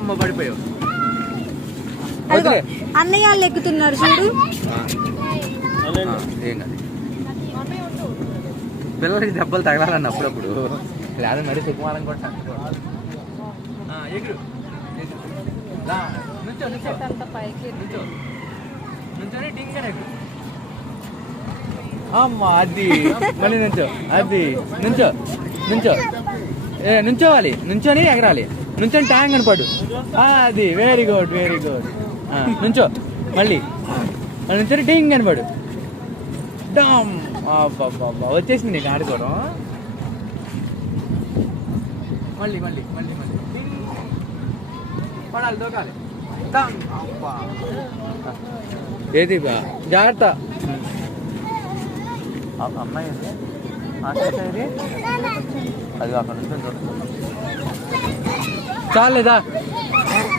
అమ్మ పడిపోయావు. అన్నయ్య వాళ్ళు ఎక్కుతున్నారు చూడు. ఏం కాదు, పిల్లలకి దెబ్బలు తగలాలన్న అప్పుడప్పుడు, లేదా మరీ సుకుమారం కూడా ఎగురు. అమ్మా అది మళ్ళీ నుంచో, అది నుంచో నుంచో నుంచోవాలి, నుంచొని ఎగరాలి, నుంచొని ట్యాంక్ అని పడు. అది వెరీ గుడ్ వెరీ గుడ్. నుంచో మళ్ళీ నుంచొని టింగ్ అని పడు. డామ్. వచ్చేసింది నీకు ఆడుకోవడం. మళ్ళీ మళ్ళీ మళ్ళీ మళ్ళీ పడాలి, దూకాలి. ఏది జాగ్రత్త. అమ్మాయి అది అక్కడ నుంచి చాలేదా.